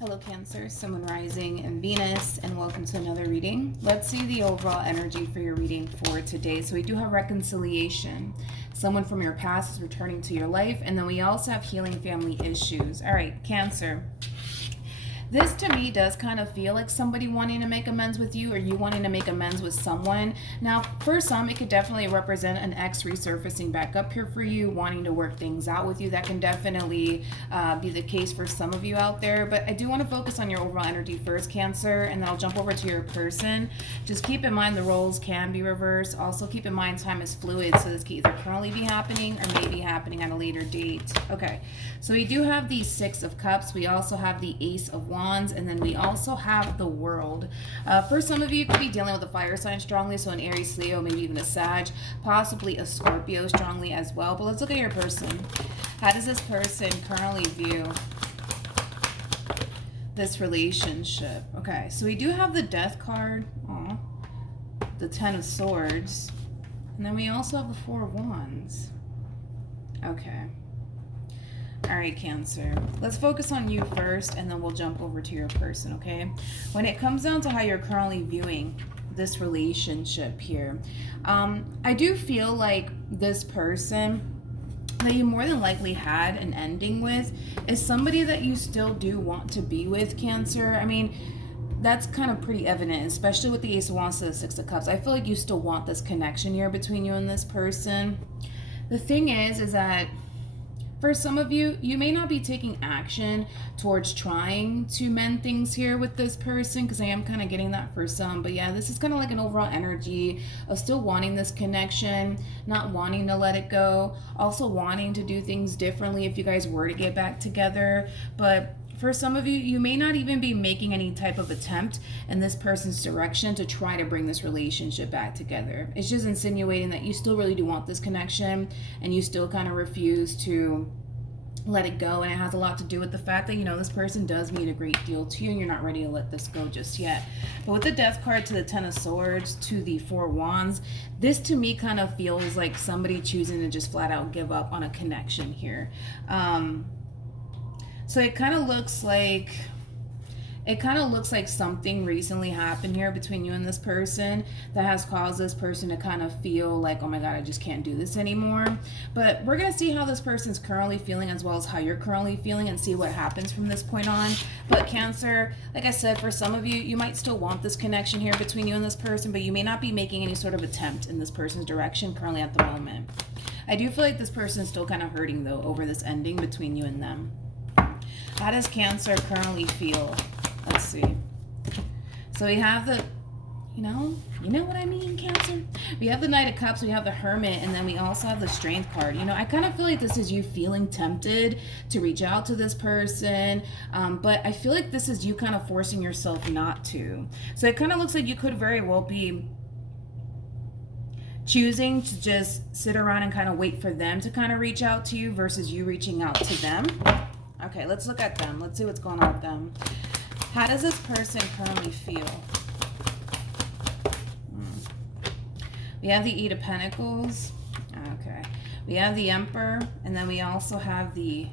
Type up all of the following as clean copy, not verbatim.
Hello Cancer, Sun, Moon, Rising, and Venus, and welcome to another reading. Let's see the overall energy for your reading for today. So we do have reconciliation. Someone from your past is returning to your life, and then we also have healing family issues. All right, Cancer. This to me does kind of feel like somebody wanting to make amends with you or you wanting to make amends with someone. Now, for some, it could definitely represent an ex resurfacing back up here for you, wanting to work things out with you. That can definitely be the case for some of you out there. But I do want to focus on your overall energy first, Cancer, and then I'll jump over to your person. Just keep in mind the roles can be reversed. Also keep in mind time is fluid, so this can either currently be happening or may be happening at a later date. Okay, so we do have the Six of Cups. We also have the Ace of Wands, and then we also have the World. For some of you, you could be dealing with a fire sign strongly, so an Aries, Leo, maybe even a Sag, possibly a Scorpio strongly as well. But let's look at your person. How does this person currently view this relationship? Okay, so we do have the Death card, the Ten of Swords, and then we also have the Four of Wands. Okay. All right, Cancer. Let's focus on you first, and then we'll jump over to your person, okay? When it comes down to how you're currently viewing this relationship here, I do feel like this person that you more than likely had an ending with is somebody that you still do want to be with, Cancer. I mean, that's kind of pretty evident, especially with the Ace of Wands to the Six of Cups. I feel like you still want this connection here between you and this person. The thing is that for some of you, you may not be taking action towards trying to mend things here with this person, because I am kind of getting that for some. But yeah, this is kind of like an overall energy of still wanting this connection, not wanting to let it go, also wanting to do things differently if you guys were to get back together. But for some of you, you may not even be making any type of attempt in this person's direction to try to bring this relationship back together. It's just insinuating that you still really do want this connection and you still kind of refuse to let it go. And it has a lot to do with the fact that, you know, this person does mean a great deal to you and you're not ready to let this go just yet. But with the Death card to the Ten of Swords to the Four of Wands, this to me kind of feels like somebody choosing to just flat out give up on a connection here. So it kind of looks like something recently happened here between you and this person that has caused this person to kind of feel like, oh my God, I just can't do this anymore. But we're going to see how this person's currently feeling as well as how you're currently feeling and see what happens from this point on. But Cancer, like I said, for some of you, you might still want this connection here between you and this person, but you may not be making any sort of attempt in this person's direction currently at the moment. I do feel like this person is still kind of hurting though over this ending between you and them. How does Cancer currently feel? Let's see. So we have the, you know what I mean, Cancer? We have the Knight of Cups, we have the Hermit, and then we also have the Strength card. You know, I kind of feel like this is you feeling tempted to reach out to this person, but I feel like this is you kind of forcing yourself not to. So it kind of looks like you could very well be choosing to just sit around and kind of wait for them to kind of reach out to you versus you reaching out to them. Okay, let's look at them. Let's see what's going on with them. How does this person currently feel? We have the Eight of Pentacles. Okay. We have the Emperor, and then we also have the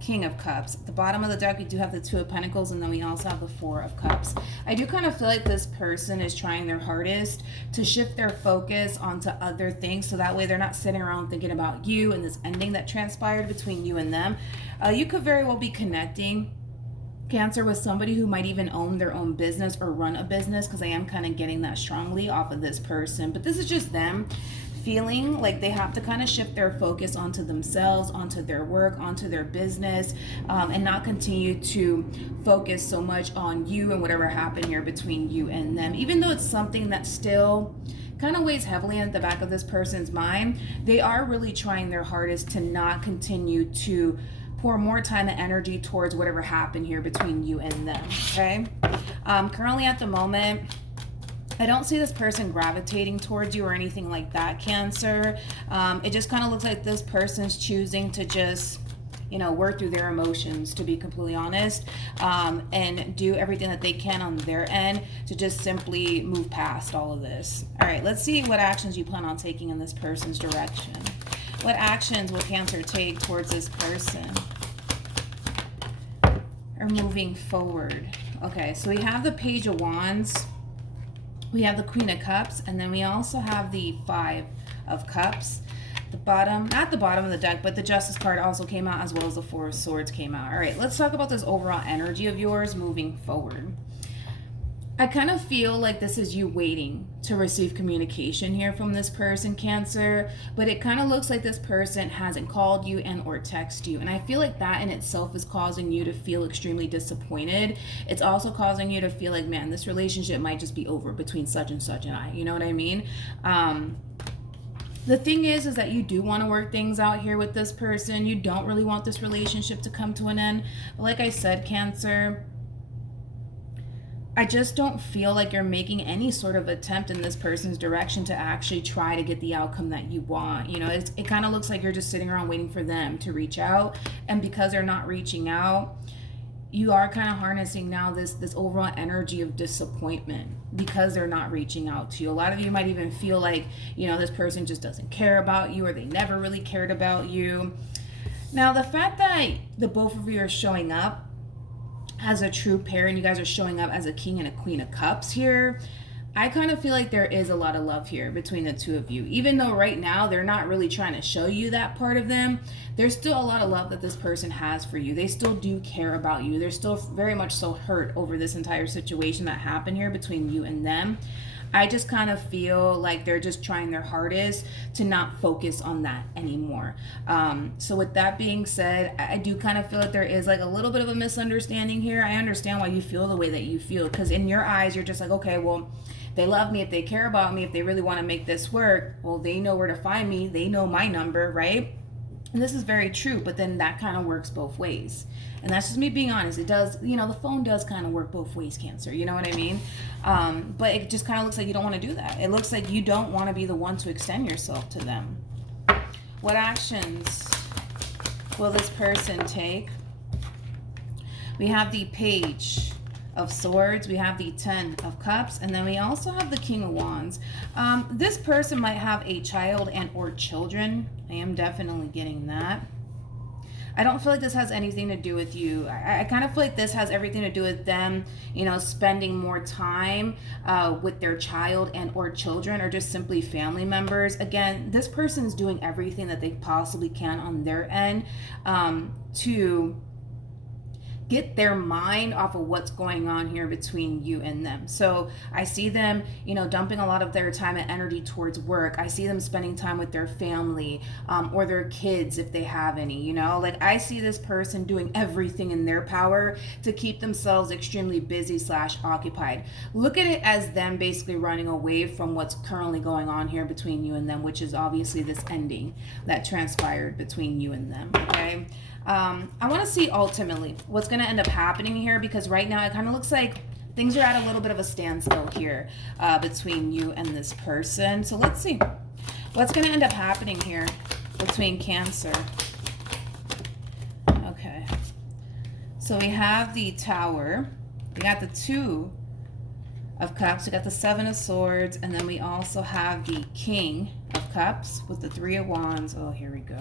King of Cups. At the bottom of the deck, we do have the Two of Pentacles, and then we also have the Four of Cups. I do kind of feel like this person is trying their hardest to shift their focus onto other things, so that way they're not sitting around thinking about you and this ending that transpired between you and them. You could very well be connecting, Cancer, with somebody who might even own their own business or run a business, because I am kind of getting that strongly off of this person. But this is just them feeling like they have to kind of shift their focus onto themselves, onto their work, onto their business, and not continue to focus so much on you and whatever happened here between you and them. Even though it's something that still kind of weighs heavily at the back of this person's mind, they are really trying their hardest to not continue to pour more time and energy towards whatever happened here between you and them, okay? Currently at the moment, I don't see this person gravitating towards you or anything like that, Cancer. It just kind of looks like this person's choosing to just, you know, work through their emotions, to be completely honest, and do everything that they can on their end to just simply move past all of this. All right, let's see what actions you plan on taking in this person's direction. What actions will Cancer take towards this person? All are moving forward. Okay, so we have the Page of Wands, we have the Queen of Cups, and then we also have the Five of Cups. The bottom, not the bottom of the deck, but the Justice card also came out, as well as the Four of Swords came out. All right, let's talk about this overall energy of yours moving forward. I kind of feel like this is you waiting to receive communication here from this person, Cancer, but it kind of looks like this person hasn't called you and or text you. And I feel like that in itself is causing you to feel extremely disappointed. It's also causing you to feel like, man, this relationship might just be over between such and such and I, you know what I mean? The thing is that you do want to work things out here with this person. You don't really want this relationship to come to an end. But like I said, Cancer, I just don't feel like you're making any sort of attempt in this person's direction to actually try to get the outcome that you want. You know, it kind of looks like you're just sitting around waiting for them to reach out. And because they're not reaching out, you are kind of harnessing now this overall energy of disappointment because they're not reaching out to you. A lot of you might even feel like, you know, this person just doesn't care about you, or they never really cared about you. Now, the fact that the both of you are showing up as a true pair, and you guys are showing up as a King and a Queen of Cups here, I kind of feel like there is a lot of love here between the two of you. Even though right now they're not really trying to show you that part of them, there's still a lot of love that this person has for you. They still do care about you. They're still very much so hurt over this entire situation that happened here between you and them. I just kind of feel like they're just trying their hardest to not focus on that anymore. So with that being said, I do kind of feel like there is like a little bit of a misunderstanding here. I understand why you feel the way that you feel, because in your eyes, you're just like, okay, well, they love me, if they care about me, if they really want to make this work, well, they know where to find me. They know my number, right? And this is very true, but then that kind of works both ways. And that's just me being honest. It does, you know, the phone does kind of work both ways, Cancer. You know what I mean? But it just kind of looks like you don't want to do that. It looks like you don't want to be the one to extend yourself to them. What actions will this person take? We have the Page of Swords, we have the Ten of Cups, and then we also have the King of Wands. This person might have a child and or children. I am definitely getting that. I don't feel like this has anything to do with you. I kind of feel like this has everything to do with them, you know, spending more time with their child and or children, or just simply family members. Again, this person's doing everything that they possibly can on their end to get their mind off of what's going on here between you and them. So I see them, you know, dumping a lot of their time and energy towards work. I see them spending time with their family or their kids if they have any, you know, like I see this person doing everything in their power to keep themselves extremely busy / occupied. Look at it as them basically running away from what's currently going on here between you and them, which is obviously this ending that transpired between you and them, okay? I want to see ultimately what's going to end up happening here, because right now it kind of looks like things are at a little bit of a standstill here between you and this person. So let's see what's going to end up happening here between Cancer. Okay. So we have the Tower. We got the Two of Cups. We got the Seven of Swords. And then we also have the King of Cups with the Three of Wands. Oh, here we go.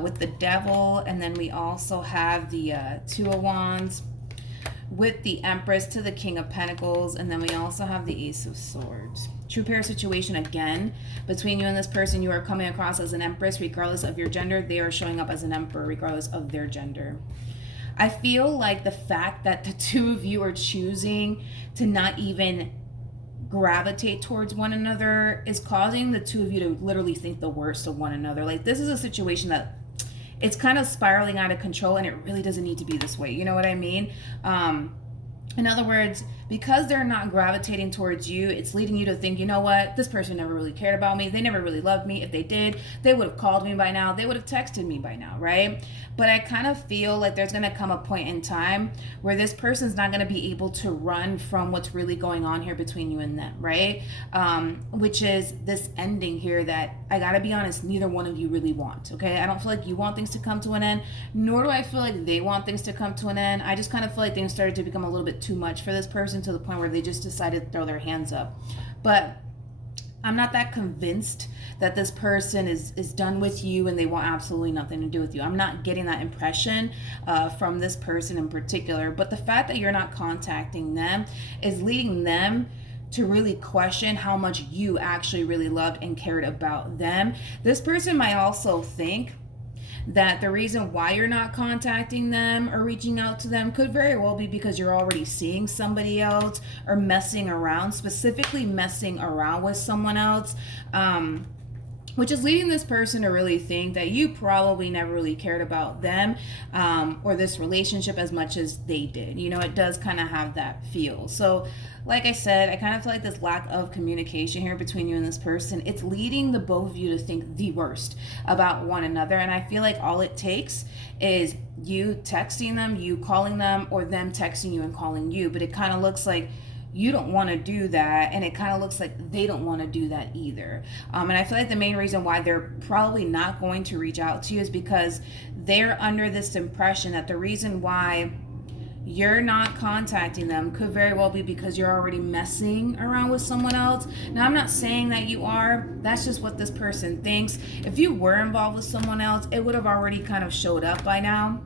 With the Devil, and then we also have the Two of Wands with the Empress to the King of Pentacles, and then we also have the Ace of Swords. True pair situation again between you and this person. You are coming across as an Empress regardless of your gender. They are showing up as an Emperor regardless of their gender. I feel like the fact that the two of you are choosing to not even gravitate towards one another is causing the two of you to literally think the worst of one another. Like, this is a situation that it's kind of spiraling out of control, and it really doesn't need to be this way. You know what I mean? In other words, because they're not gravitating towards you, it's leading you to think, you know what, this person never really cared about me. They never really loved me. If they did, they would have called me by now. They would have texted me by now, right? But I kind of feel like there's going to come a point in time where this person's not going to be able to run from what's really going on here between you and them, right? Which is this ending here that, I got to be honest, neither one of you really want, okay? I don't feel like you want things to come to an end, nor do I feel like they want things to come to an end. I just kind of feel like things started to become a little bit too much for this person, to the point where they just decided to throw their hands up. But I'm not that convinced that this person is done with you and they want absolutely nothing to do with you. I'm not getting that impression from this person in particular. But the fact that you're not contacting them is leading them to really question how much you actually really loved and cared about them. This person might also think that the reason why you're not contacting them or reaching out to them could very well be because you're already seeing somebody else or messing around, specifically messing around with someone else. Which is leading this person to really think that you probably never really cared about them or this relationship as much as they did. You know, it does kind of have that feel. So, like I said, I kind of feel like this lack of communication here between you and this person, it's leading the both of you to think the worst about one another. And I feel like all it takes is you texting them, you calling them, or them texting you and calling you. But it kind of looks like you don't want to do that, and it kind of looks like they don't want to do that either. And I feel like the main reason why they're probably not going to reach out to you is because they're under this impression that the reason why you're not contacting them could very well be because you're already messing around with someone else. Now, I'm not saying that you are. That's just what this person thinks. If you were involved with someone else, it would have already kind of showed up by now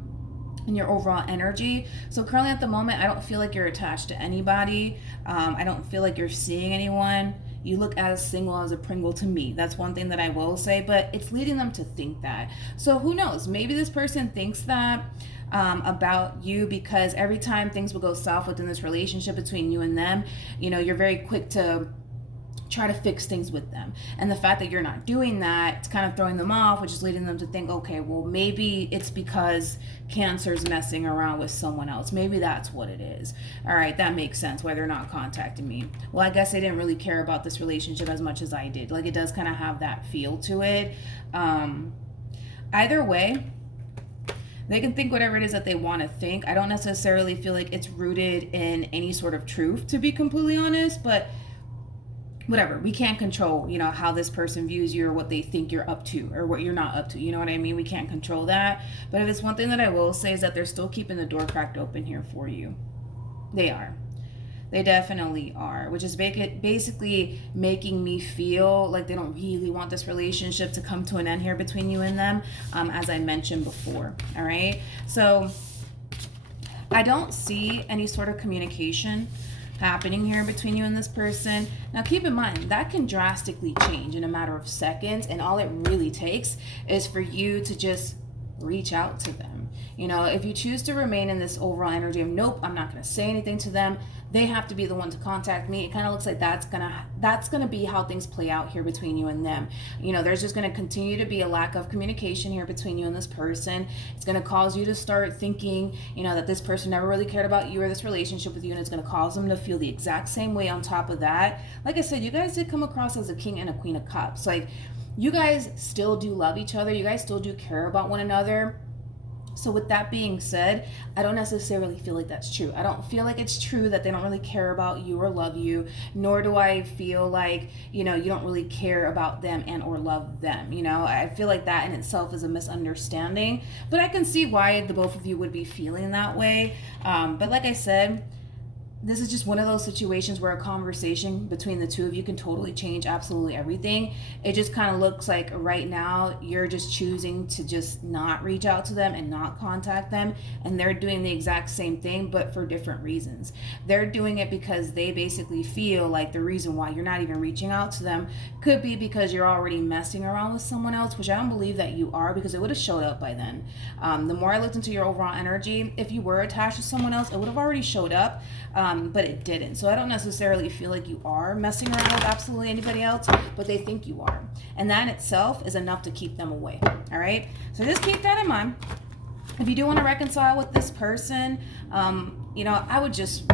in your overall energy. So currently at the moment, I don't feel like you're attached to anybody. I don't feel like you're seeing anyone. You look as single as a Pringle to me. That's one thing that I will say, but it's leading them to think that. So who knows? Maybe this person thinks that about you because every time things will go south within this relationship between you and them, you know, you're very quick to try to fix things with them. And the fact that you're not doing that, it's kind of throwing them off, which is leading them to think, okay, well, maybe it's because Cancer's messing around with someone else. Maybe that's what it is. All right, that makes sense why they're not contacting me. Well, I guess they didn't really care about this relationship as much as I did. Like, it does kind of have that feel to it. Either way, they can think whatever it is that they want to think. I don't necessarily feel like it's rooted in any sort of truth, to be completely honest, but whatever. We can't control, you know, how this person views you or what they think you're up to or what you're not up to. You know what I mean? We can't control that. But if it's one thing that I will say is that they're still keeping the door cracked open here for you. They are. They definitely are, which is basically making me feel like they don't really want this relationship to come to an end here between you and them, as I mentioned before. All right. So I don't see any sort of communication happening here between you and this person. Now keep in mind that can drastically change in a matter of seconds, and all it really takes is for you to just reach out to them. You know, if you choose to remain in this overall energy of nope, I'm not going to say anything to them, they have to be the one to contact me, it kind of looks like that's gonna be how things play out here between you and them. You know, there's just going to continue to be a lack of communication here between you and this person. It's going to cause you to start thinking, you know, that this person never really cared about you or this relationship with you, and it's going to cause them to feel the exact same way on top of that. Like I said, you guys did come across as a king and a queen of cups. Like, you guys still do love each other. You guys still do care about one another. So with that being said, I don't necessarily feel like that's true. I don't feel like it's true that they don't really care about you or love you, nor do I feel like, you know, you don't really care about them and or love them. You know, I feel like that in itself is a misunderstanding, but I can see why the both of you would be feeling that way. But like I said, this is just one of those situations where a conversation between the two of you can totally change absolutely everything. It just kind of looks like right now you're just choosing to just not reach out to them and not contact them, and they're doing the exact same thing but for different reasons. They're doing it because they basically feel like the reason why you're not even reaching out to them could be because you're already messing around with someone else, which I don't believe that you are, because it would have showed up by then. The more I looked into your overall energy, if you were attached to someone else, it would have already showed up. But it didn't. So I don't necessarily feel like you are messing around with absolutely anybody else, but they think you are. And that in itself is enough to keep them away. All right? So just keep that in mind. If you do want to reconcile with this person, you know, I would just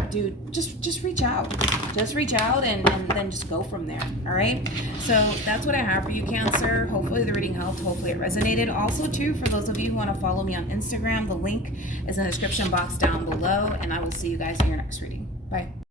reach out. Just reach out and then just go from there. All right? So that's what I have for you, Cancer. Hopefully the reading helped. Hopefully it resonated. Also, too, for those of you who want to follow me on Instagram, the link is in the description box down below, and I will see you guys in your next reading. Bye.